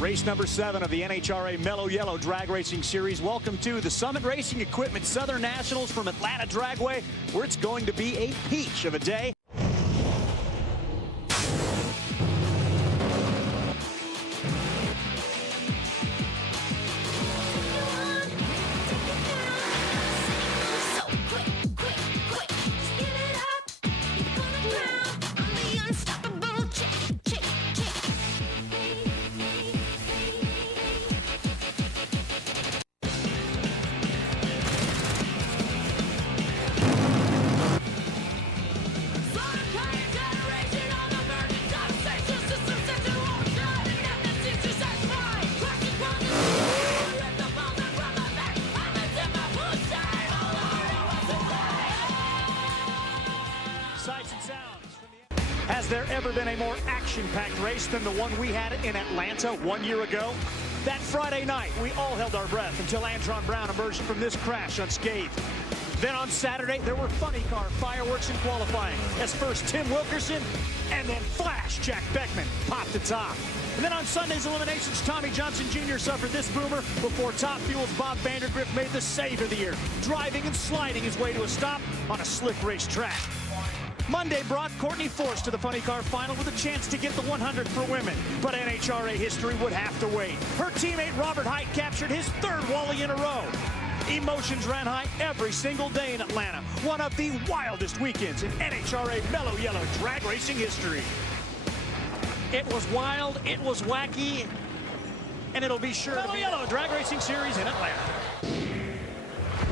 Race number 7 of the NHRA Mello Yellow Drag Racing Series. Welcome to the Summit Racing Equipment Southern Nationals from Atlanta Dragway, where it's going to be a peach of a day. Has there ever been a more action-packed race than the one we had in Atlanta 1 year ago? That Friday night, we all held our breath until Antron Brown emerged from this crash unscathed. Then on Saturday, there were funny car fireworks in qualifying, as first Tim Wilkerson and then flash Jack Beckman popped the top. And then on Sunday's eliminations, Tommy Johnson Jr. suffered this boomer before Top Fuel's Bob Vandergrift made the save of the year, driving and sliding his way to a stop on a slick race track. Monday brought Courtney Force to the funny car final with a chance to get the 100 for women, but NHRA history would have to wait. Her teammate Robert Height captured his 3rd Wally in a row. Emotions ran high every single day in Atlanta, one of the wildest weekends in NHRA Mello Yellow drag racing history. It was wild, it was wacky, and it'll be sure to be Yellow Drag Racing Series in Atlanta.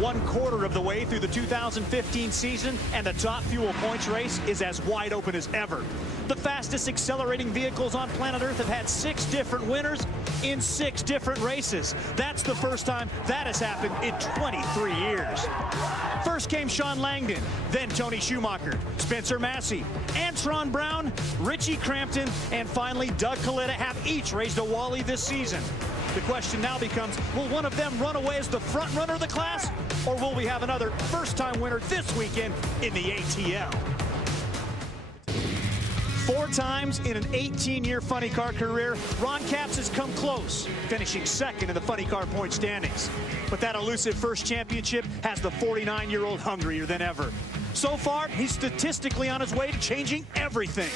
1/4 of the way through the 2015 season, and the Top Fuel points race is as wide open as ever. The fastest accelerating vehicles on planet Earth have had 6 different winners in 6 different races. That's the first time that has happened in 23 years. First came Sean Langdon, then Tony Schumacher, Spencer Massey, Antron Brown, Richie Crampton, and finally Doug Coletta have each raised a Wally this season. The question now becomes, will one of them run away as the front runner of the class, or will we have another first-time winner this weekend in the ATL? 4 times in an 18-year funny car career, Ron Capps has come close, finishing 2nd in the funny car point standings. But that elusive first championship has the 49-year-old hungrier than ever. So far, he's statistically on his way to changing everything.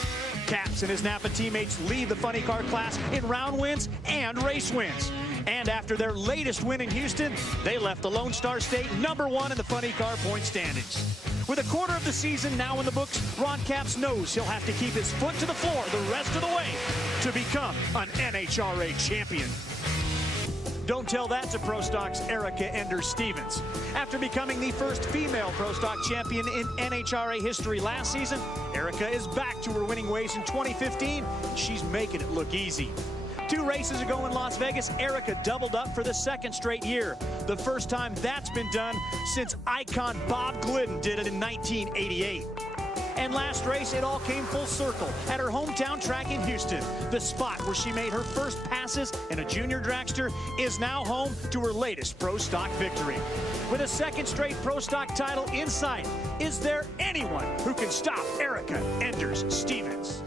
Capps and his Napa teammates lead the funny car class in round wins and race wins. And after their latest win in Houston, they left the Lone Star State #1 in the funny car point standings. With a 1/4 of the season now in the books, Ron Capps knows he'll have to keep his foot to the floor the rest of the way to become an NHRA champion. Don't tell that to Pro Stock's Erica Enders-Stevens. After becoming the first female Pro Stock champion in NHRA history last season, Erica is back to her winning ways in 2015, and she's making it look easy. 2 races ago in Las Vegas, Erica doubled up for the 2nd straight year. The first time that's been done since icon Bob Glidden did it in 1988. And last race, it all came full circle at her hometown track in Houston. The spot where she made her first passes in a junior dragster is now home to her latest Pro Stock victory. With a 2nd straight Pro Stock title in sight, is there anyone who can stop Erica Enders-Stevens?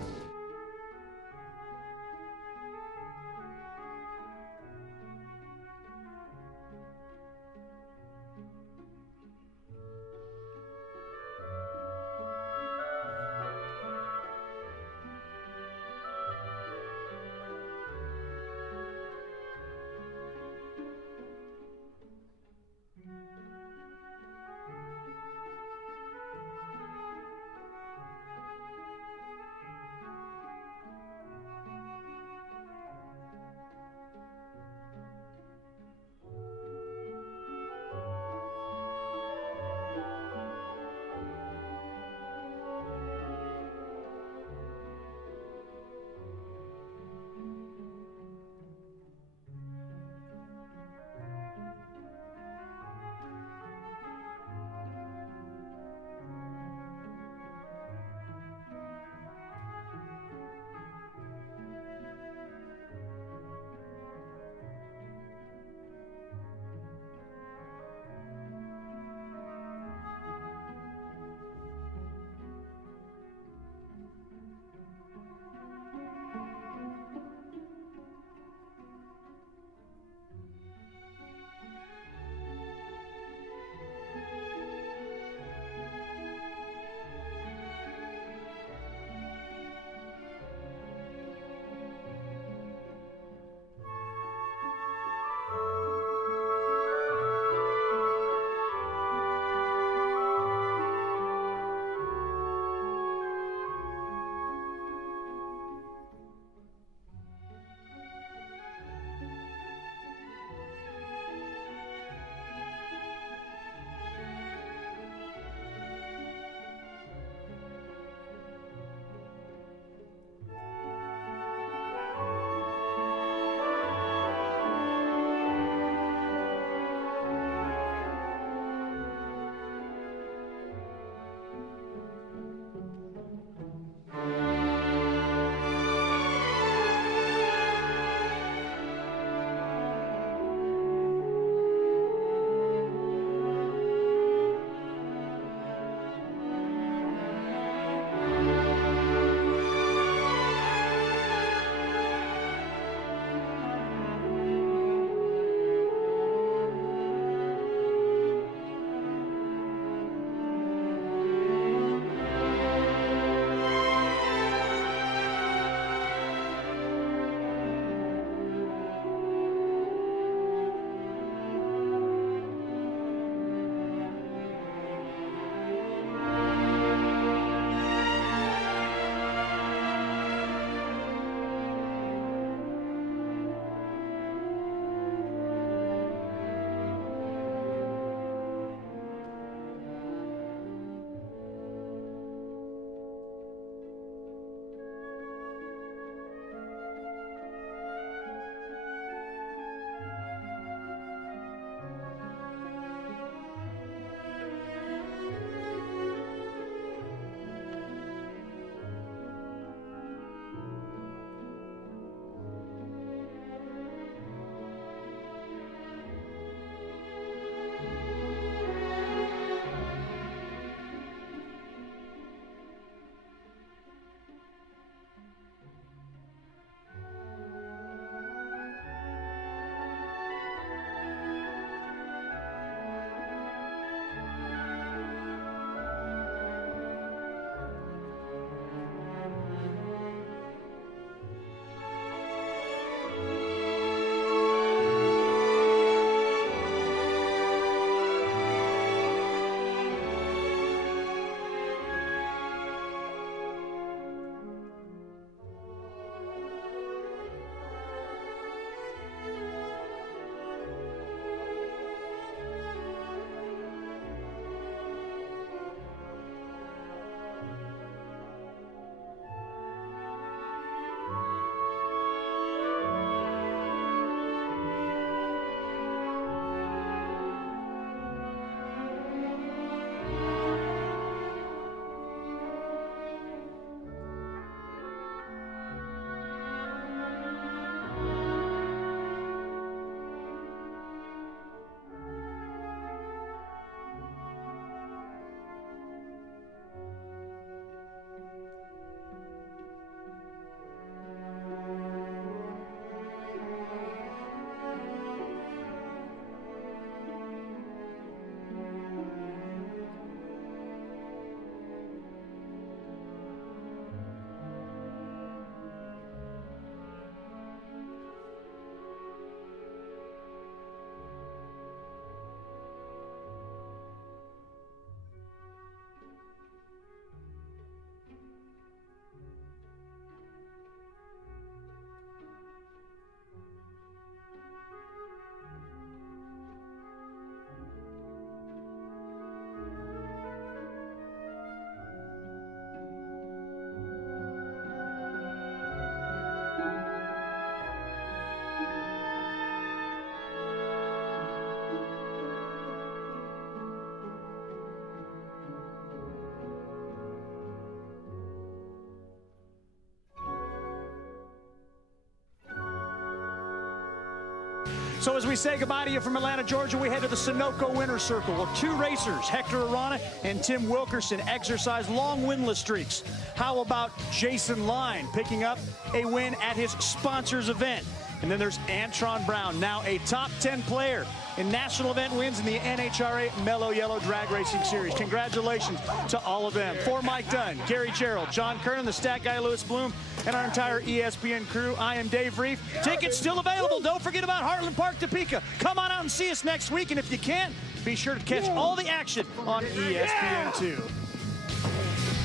So as we say goodbye to you from Atlanta, Georgia, we head to the Sunoco Winner's Circle, where two racers, Hector Arana and Tim Wilkerson, exercise long winless streaks. How about Jason Line picking up a win at his sponsor's event? And then there's Antron Brown, now a top 10 player in national event wins in the NHRA Mello Yellow Drag Racing Series. Congratulations to all of them. For Mike Dunn, Gary Gerald, John Kernan, the stat guy Lewis Bloom, and our entire ESPN crew, I am Dave Reef. Tickets still available. Don't forget about Heartland Park, Topeka. Come on out and see us next week. And if you can't, be sure to catch all the action on ESPN2.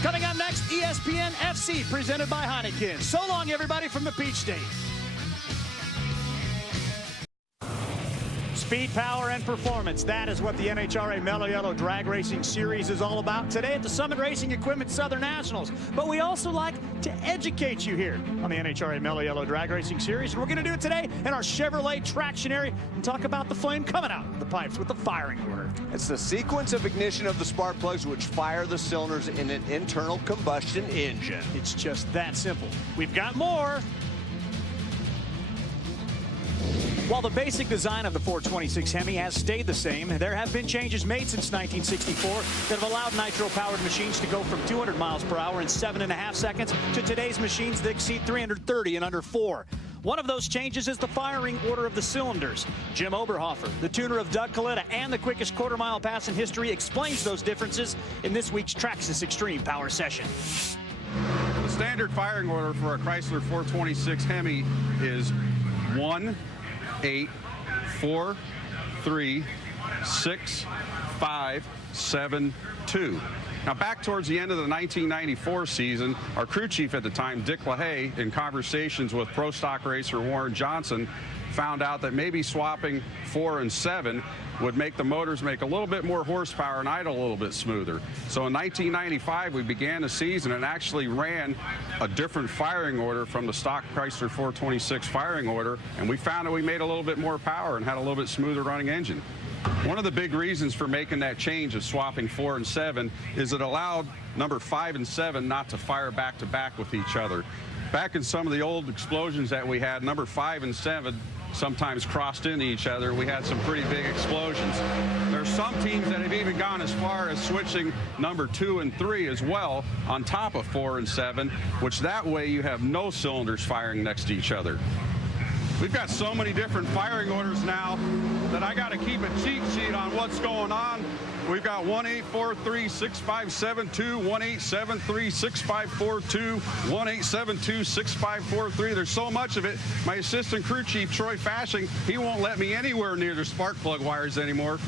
Coming up next, ESPN FC, presented by Heineken. So long, everybody, from the Peach State. Speed, power, and performance. That is what the NHRA Mello Yellow Drag Racing Series is all about today at the Summit Racing Equipment Southern Nationals. But we also like to educate you here on the NHRA Mello Yellow Drag Racing Series. And we're going to do it today in our Chevrolet traction area and talk about the flame coming out of the pipes with the firing order. It's the sequence of ignition of the spark plugs which fire the cylinders in an internal combustion engine. It's just that simple. We've got more. While the basic design of the 426 Hemi has stayed the same, there have been changes made since 1964 that have allowed nitro-powered machines to go from 200 miles per hour in 7.5 seconds to today's machines that exceed 330 in under 4. One of those changes is the firing order of the cylinders. Jim Oberhofer, the tuner of Doug Coletta and the quickest quarter-mile pass in history, explains those differences in this week's Traxxas Extreme Power Session. The standard firing order for a Chrysler 426 Hemi is 1, 8, 4, 3, 6, 5, 7, 2. Now, back towards the end of the 1994 season, our crew chief at the time, Dick LaHaye, in conversations with pro stock racer Warren Johnson, found out that maybe swapping 4 and 7 would make the motors make a little bit more horsepower and idle a little bit smoother. So in 1995, we began the season and actually ran a different firing order from the stock Chrysler 426 firing order, and we found that we made a little bit more power and had a little bit smoother running engine. One of the big reasons for making that change of swapping 4 and 7 is it allowed number 5 and 7 not to fire back to back with each other. Back in some of the old explosions that we had, number 5 and 7 sometimes crossed into each other. We had some pretty big explosions. There's some teams that have even gone as far as switching number 2 and 3 as well on top of 4 and 7, which that way you have no cylinders firing next to each other. We've got so many different firing orders now that I got to keep a cheat sheet on what's going on. We've got 1-843-6572, 1-873-6542, 1-872-6543. There's so much of it. My assistant crew chief, Troy Fashing, he won't let me anywhere near the spark plug wires anymore.